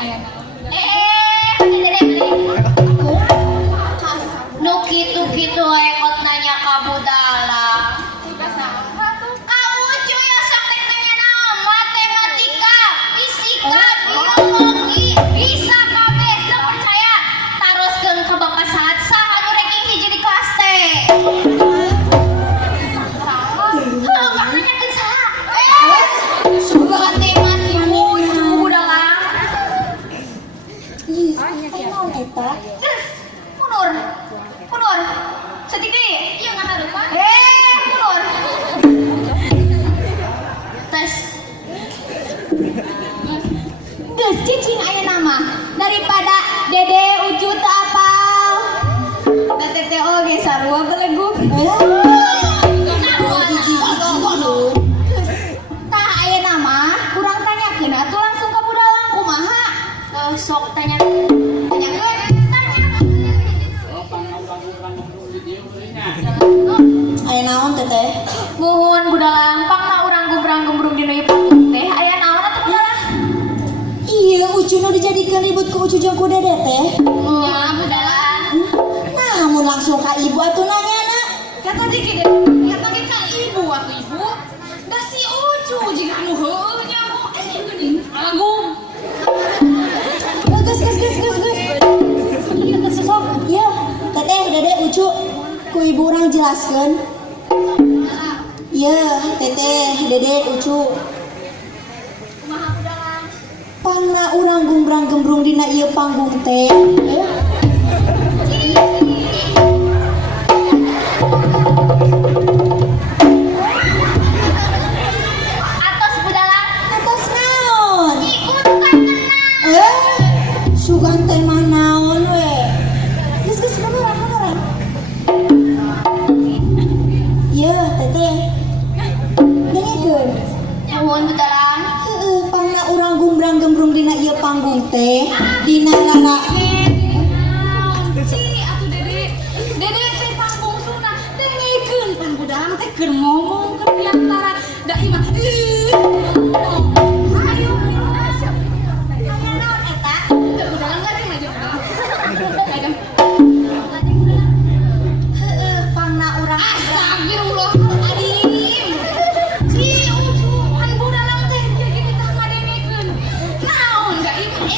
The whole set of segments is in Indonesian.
Aya naon? Nu kitu-kitu ekot nanya ka budala. Kau cuy sok tek nanya naon? Matematika, fisika, biologi, bisa kabeh teu percaya. Taroskeun ka Bapak Sahat saha nu ranking hiji di kelas teh. Heuh, Kak nanyakeun saha? Sudah teh mati budala. Ih, naon eta? Munur, setik deui. Ieu ngaharupan. Munur. Tes. Geus cicing aya nama daripada Dede Ucu teu apal. Da tete oge sarua belegu. Tah aya nama, kurang tanyakeun atuh langsung ka budalang kumaha? Sok tanyakeun. Aya naon teteh? Muhun budalang pangna urang gumbrang-gumbrung dina ieu panggung teh aya naon atuh budalang? Iya, Ucu nu dijadikeun ribut ku Ucu jeung ku Dede teh. Nya budalang. Namun langsung ka ibu atuh nanyana. Ya tadi gede, ya tadi ka ibu atuh ibu. Da si Ucu jeung anu heueuh nya mo geuning. Agung. Gus. Iya, sok. Iya, teteh Dede Ucu ku ibu urang jelaskeun. Iya, teteh Dede Ucu. Kumaha budalang? Pangna urang gumbrang-gembrung dina ieu panggung teh. Atos budalang. Atos naon? Ikut kan kenal. Sugan teh mah naon we? Geus beneran. Iya, teteh. Dengekeun. Muhun budalang. Heeh, pangna urang gumbrang-gembrung dina ieu panggung teh, dina rara. Ci atuh Dede teh panggung sunah dengekeun pan budalang teh keur ngomong keur diantara da imah. Ayo. Aya naon eta? Budalang lagi maju. Lajeng. Heeh, pangna urang Astagfirullahaladzim. Si Ucu pan budalang teh dia gitu tah ngadengekeun. Naon da imah?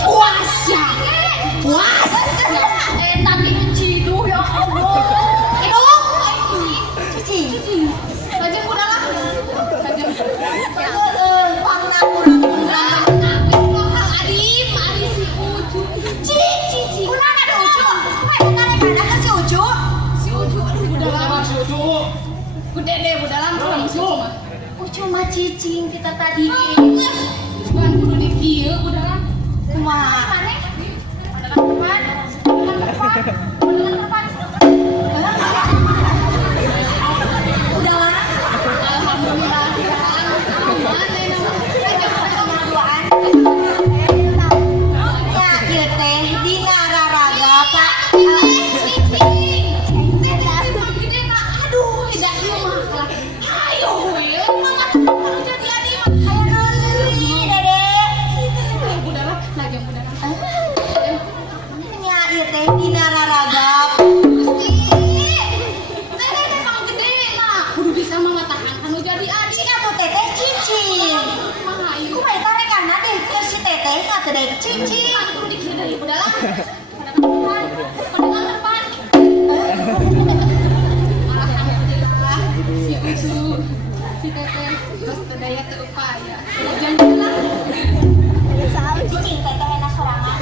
Puas ya. Puas. Eta kitu ciduh ya Allah. cicing. Lajeng budalang. Lajeng. Heeh, pangna urang Astagfirullahaladzim. Ari si Ucu. cicing. Urang ada Ucu. Hayu kadang-kadang ka si Ucu. Si Ucu aduh budalang. Ku Dede budalang kurang si Ucu mah. Ucu mah cicing kita tadi. Bukan kudu di kieu budalang. Kumaha? Maneh Udahlah. Alhamdulillah budalang. Ya, ieu teh dina raraga Pak. Aduh, tidak ieu mah. Ayo we, mama tuh kudu jadi adi mah. Dede. Budalang, lajeng budalang. Ya, ieu teh dina raraga. Gusti. Teh emang gede mah. Kudu bisa mengatakan anu jadi adi. Cing atuh teteh cicing. Mah ieu. Kumaha tarekanna teh ke si teteh atuh dek cicing. Kudu dikieu deui budalang. Budalang depan. Alhamdulillah. Si Ucu, si Teteh, terus daya terupaya. Lajeng budalang. Cicing teteh enak sorangan.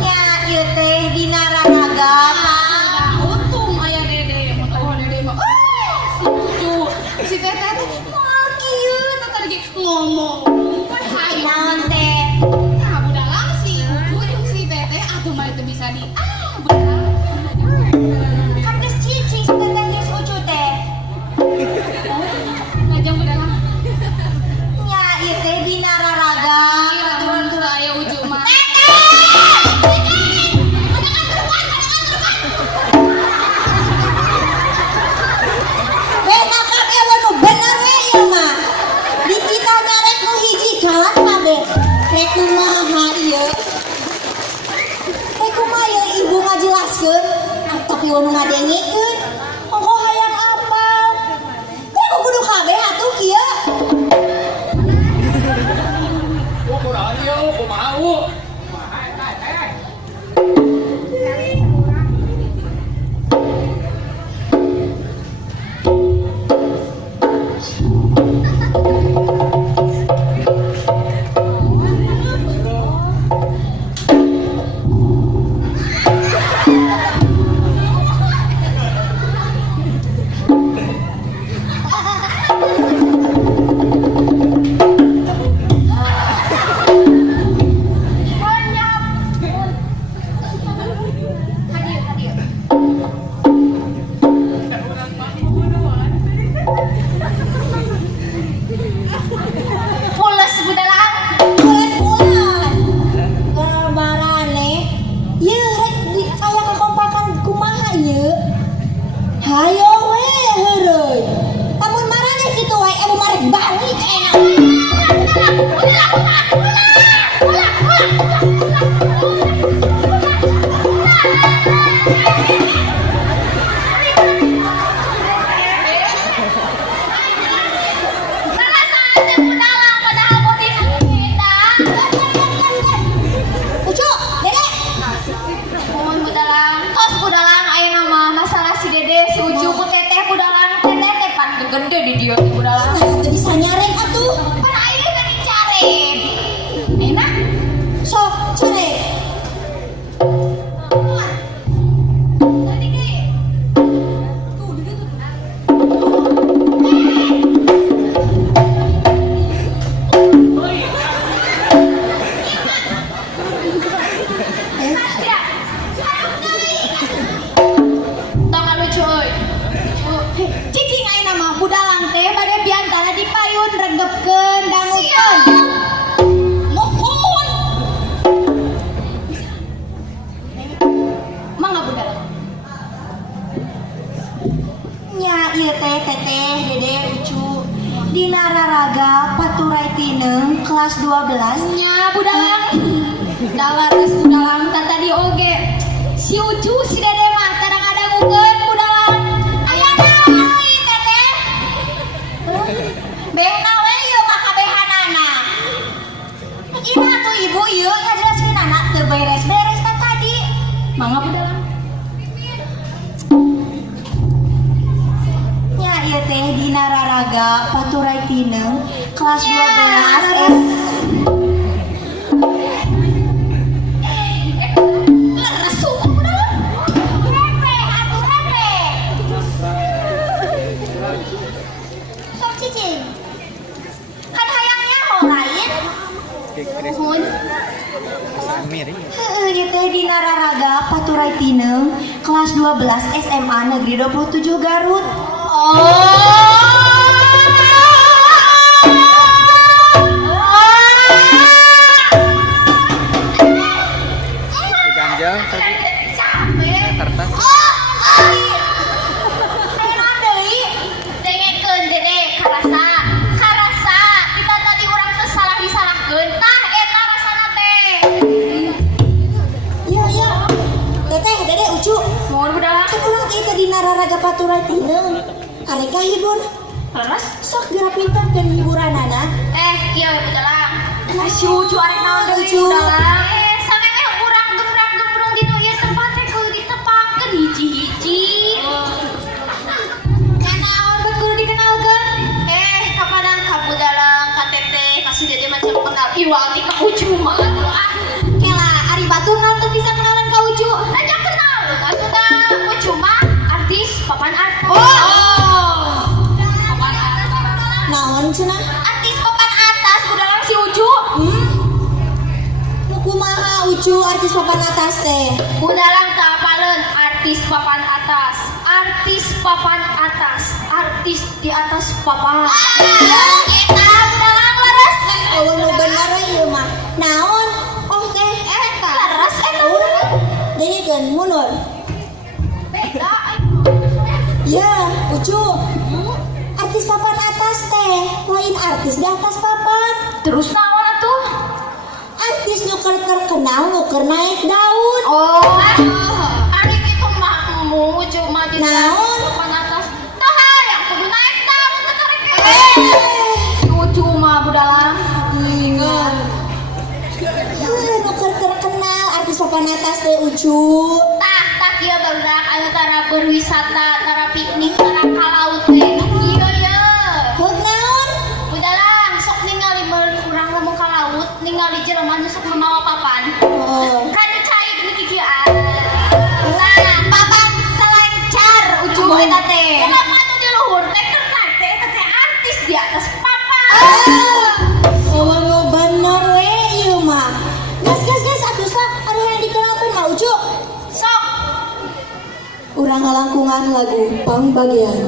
Ya, ieu teh dina raraga Pak. Untung aya Dede, mun eueuh Dede mah. Si Ucu, si Teteh teh moal kieu teh tadi ngomong. Hayu. Naon teh? Nah, budalang si Ucu jeung si Teteh atuh mah teu bisa di budalang. Kan geus cicing si teteh geus Ucu teh. Lajeng budalang. Ya, ieu teh ucu nu ngadengikeun. Ongko hayang apal. Kudu kudu kabeh atuh kieu. Kurang ya, kumaha. Pules budalang. Pulas-pulas. Gambarane. Ye rek aya kakompakan kumaha ye. Hayo we heureuy. Lamun marane kitu wae emu marek balik enak. Ucu, Dede. Mohon budalang. Tos budalang ayeuna mah masalah si Dede si Ucu ku teteh budalang teteh teh pan gede di dieu teh budalang. Teu bisa nyareng atuh. Pan ayeuna teh dicari. Enak. Sok cere. Tadi ge. Ya. Tong lucu euy. Cicing ayeuna mah budalang teh bade biantara dipayun regepkeun dangukeun. Mohon. Mangga budalang. Nya ieu teh teteh Dede Ucu. Dina raraga paturai tineng kelas 12. Nya budalang. Dalares budalang tadi oge. Si Ucu si Dede mah tarang ada ngukeun budalang. Aya naon deui teteh? Behna we ieu mah kabehanana. Ieu atuh ibu ieu ngajelaskeun anak teu beres-beres teh tadi. Mangga budalang. Nya ieu teh dina raraga paturai tineng kelas 12 Sok cicing. Kan hayangnya ho lain. Mohon. Heeh, ieu teh dina raraga paturai tineng kelas 12 SMA Negeri 27 Garut. Ganjang tadi kertas. Ayo naon deui? Dengekeun Dede karasa. Karasa kita tadi urang teh salah disalahkeun tah eta rasana teh. Iya iya. Teteh Dede Ucu. Mohon budalang. Kan urang teh teh dina raraga paturai tineng. Arek kahibur. Leres. Sok geura pinterkeun hiburanana. Kieu budalang. Si Ucu arek naon deui Ucu. budalang. Sameme urang gembrang-gembrung dinu ieu tempat teh kudu ditepakeun hiji-hiji. Naon bet kudu dikenalkeun. Kapanan ka budalang ka teteh ka si Dede macam kenal iwal di ka Ucu mah. Kela ari batur naon teu bisa kenalan ka Ucu. Aja kenal atuh da Ucu mah artis papan atas. Papan atas. Naon cenah? Artis papan atas budalang si Ucu. Kumaha Ucu artis papan atas teh? Budalang teu apaleun artis papan atas. Artis papan atas. Artis di atas papan. Eta budalang leres. Eueuh nu bener we ieu mah. Naon? Oh teh eta. Leres eta. Dengekeun mundur. Beda. Ya, Ucu. Artis papan atas teh, lain artis di atas papan. Terus naon atuh? Artis nu keur terkenal nu keur naik daun. Oh, ari kitu mah papan atas teh Ucu. Tah kieu barudak anu tara berwisata, tara piknik, tara ka laut teh. Kieu ye. Heuh naon? Udah sok ningali meureun urang lamun ka laut, ningali jelema nu sok mamawa papan. Oh. Kan cai gini kikieuan. Nah, papan selancar Ucu eta teh. Kenapa nu di luhur teh keur teh eta teh artis di atas papan. Oh, nu bener we ieu mah. Gas atuh sak ada yang dikenalkeun mah Ucu. Sok. Urang ngalangkungan lagu Pangbagian.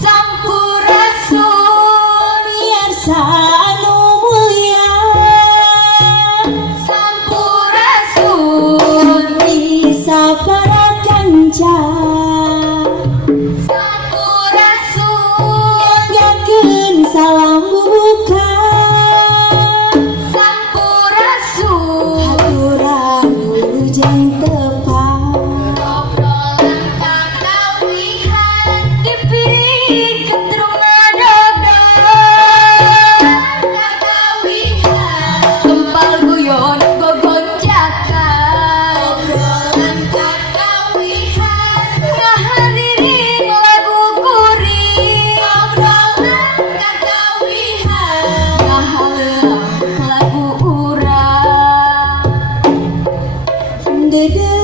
Sampurasun yarsa anu mulia, sampurasun bisa para kanca, sampurasun nganggakeun salam buka, sampurasun haturan wilujeng tepat. Obrolan kakawihan Dipiring keterungan dodol, kakawihan kempal guyon gogonjakan, obrolan kakawihan ngahadirin lagu gurih, obrolan kakawihan ngahaleang lagu urang. Dedeh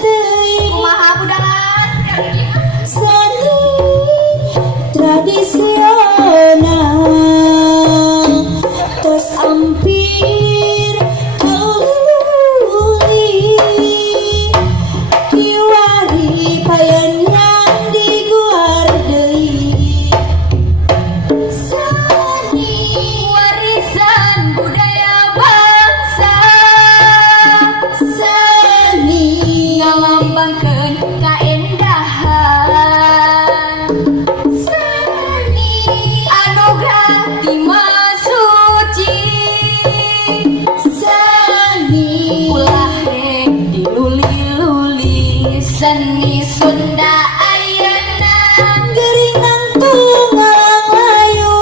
teuing kumaha budahan seni tradisional tos ampir kaluli kiwari payangan diguar deui. Seni warisan budaya bangsa, seni ngalambangkeun kaendahan, seni anugerah timah suci, seni ulah rek diluli-luli, seni Sunda ayeuna geuringan tunggang layu,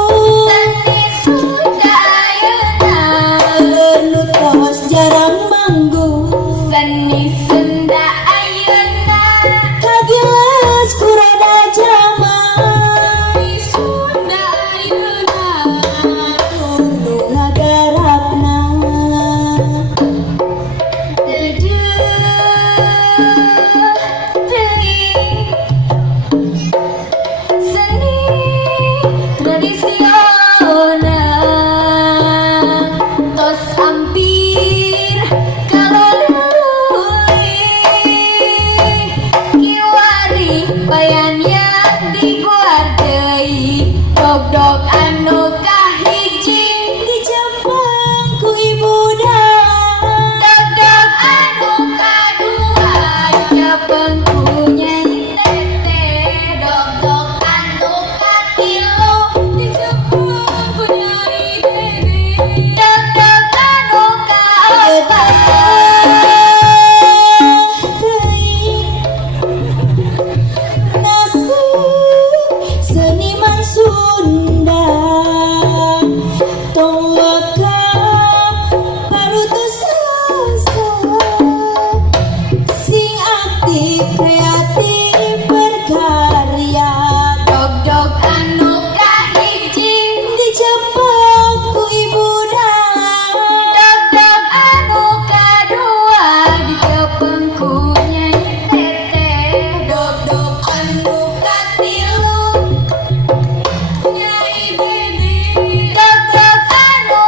seni Sunda ayeuna nu tos jarang manggung, seni Sunda ayeuna kagilas kurada jaman, seni Sunda ayeuna nu ngagarapna. Seni tradisional tos ampir kaloluli kiwari bayannya diguar deui dog anu kahiji dijempang ku ibu dalang dog anu kadua dijempang ku nyai teteh dog anu katilu dijempang ku nyai dede dog anu kaopat nasi seniman Sunda tong wakam parutus asa sing aktif kreatif berkarya dog anu kahiji dijemput ku ibu dalang dog anu kadua dijemput ku nyai teteh dog anu katilu nyai dede dog anu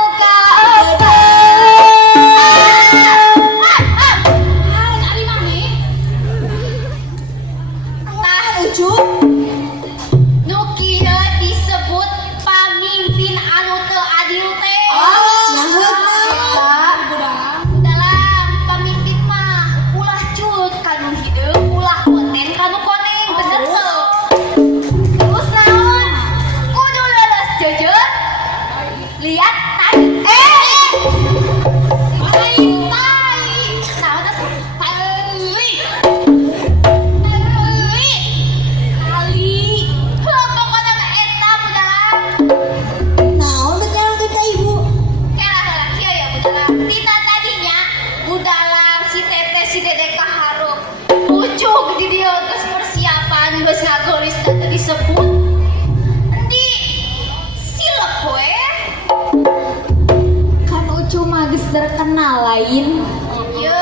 terkenal lain. Iya,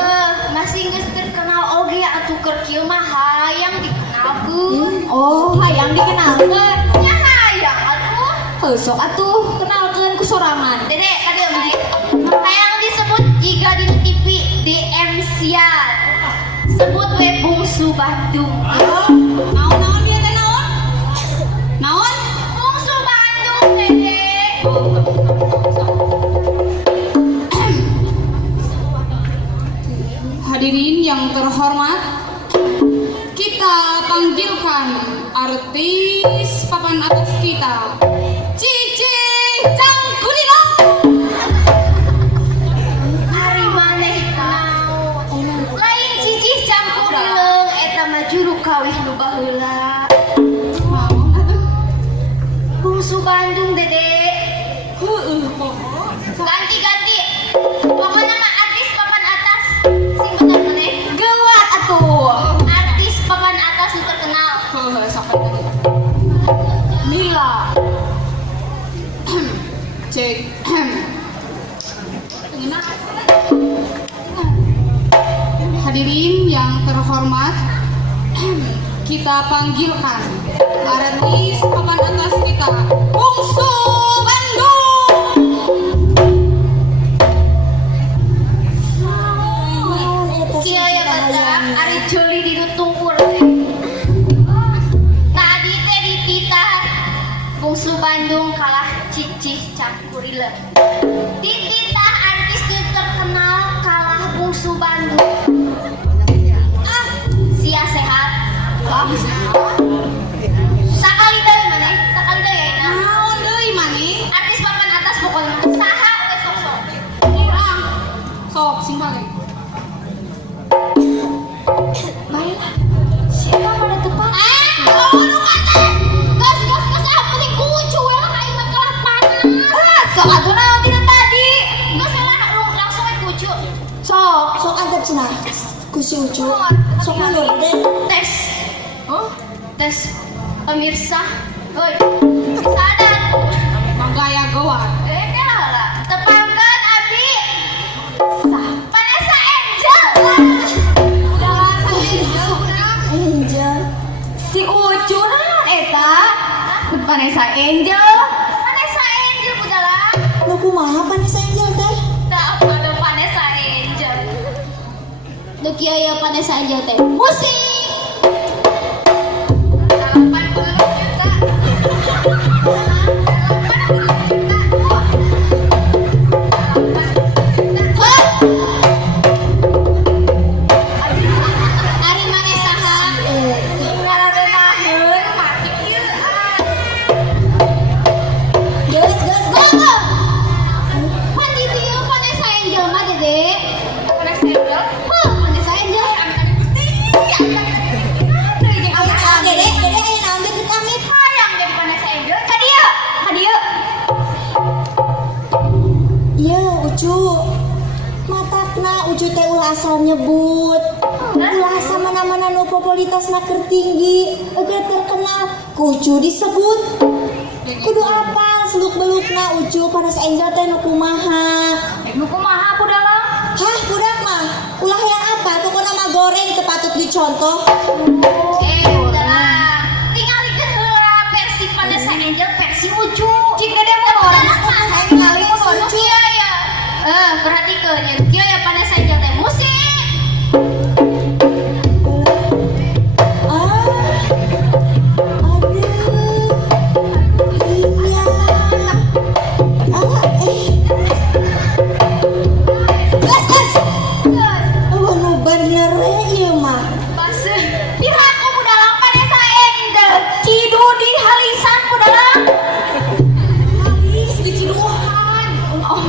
masih geus terkenal oge atuh keur kieu mah hayang dikenalkeun. Oh, hayang dikenalkeun. Ya hayang atuh. Sok atuh kenalkeun ku sorangan. Dede, kade mah. Hayang disebut jika di TV DM-sian. Sebut we Bungsu Bandung. Naon dia teh naon? Naon? Bungsu Bandung, Dede. Hadirin yang terhormat, kita panggilkan artis papan atas kita, Cici Cangkulilo. Ari maneh naon? Lain cicih campur leung eta mah juru kawih nu baheula. Naon atuh? Bungsu Bandung, Dede. Heueuh kok. Ganti. Pokoknya mah artis papan atas. Sing bener maneh. Gawat atuh. Artis papan atas yang terkenal. Heueuh sapan tadi. Mila. Cek. Hadirin yang terhormat, kita panggilkan artis papan atas kita, Bungsu Bandung. Kieu ya badak ari ceuli di tungkur. Tadi teh dititah Bungsu Bandung kalah cicih campurileun. Dititah artis teu terkenal kalah Bungsu Bandung. Sia sehat. Sakali deui maneh, sakali deui ayeuna. Naon deui maneh? Artis papan atas pokoknya saha we sok-sok. Urang. Sok sing balik. Baiklah. Siapa pada tepat? Kamu nu atas. Gas apa nih kucu we lah aing mah kalah panas. Sok atuh naon tina tadi? Gas salah langsung we kucu. Sok antep cenah. Ku si Ucu. Sok mundur deh. Tes. Oh, Tes pemirsa. Woi. Sadar. magaya gawat. Lah. Tepangkan abdi. Vanessa Angel. Angel. Si Ucu naon eta? Vanessa Angel. Vanessa Angel budala. Nu kumaha Vanessa Angel teh? Tak apa ada Vanessa Angel. Nu kieu ya Vanessa Angel teh. Musik. 80 juta. 80 juta. Ari maneh saha? Ngararenaheun. Mati kieu. Geus. Pan di dieu Vanessa Angel mah Dede. Vanessa Angel. Vanessa Angel. Dede aya naon teh amit? Hayang jadi Vanessa Angel. Hadieu. Iya, Ucu. Matakna Ucu teh ulah asal nyebut. Ulah asa mana-mana nu popularitasna keur tinggi, eueuh terkenal. Ku Ucu disebut. Kudu apal seluk-belukna Ucu Vanessa Angel teh nu kumaha. Nu kumaha budala? Hah, budak mah. Ulah yang apa? Pokona mah goreng teu patut dicontoh. Udah. Tingalikeun heula versi Vanessa Angel versi Ucu. Cik Dede mau orang Ucu ya. Perhatikeun ya. Kieu ya Vanessa Angel teh musik. Baseuh. Piraku budala Vanessa Angel. Cidu di halisan budala. Halis di Ciduhan. Oh.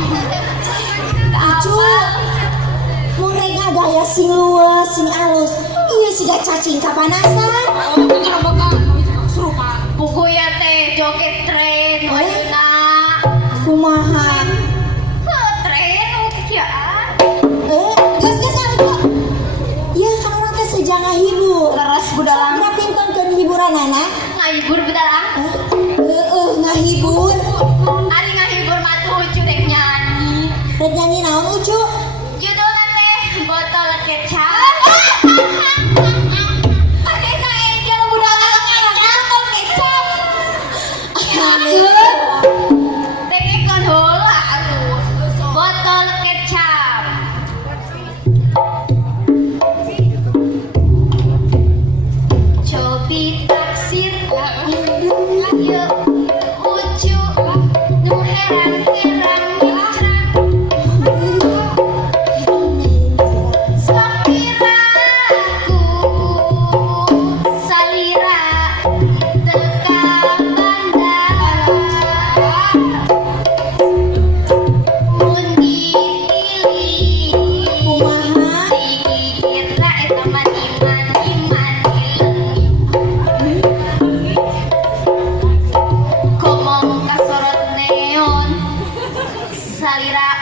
Gaya sing luas, sing alus. Iya siga cacing kapanasan. Kesurupan. Buku ya teh joget tren ayeuna. Kumaha? Tren ukiaan. Gas aku. Ya kan orang teh seja ngahibur. Leres budala. Kira pintonkeun hiburanana. Ngahibur budala. Ngahibur. Ari ngahibur mah tuh Ucu dek nyanyi. Rek nyanyi naon Ucu?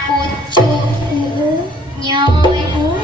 Ucu Heeh. nyoy Hah?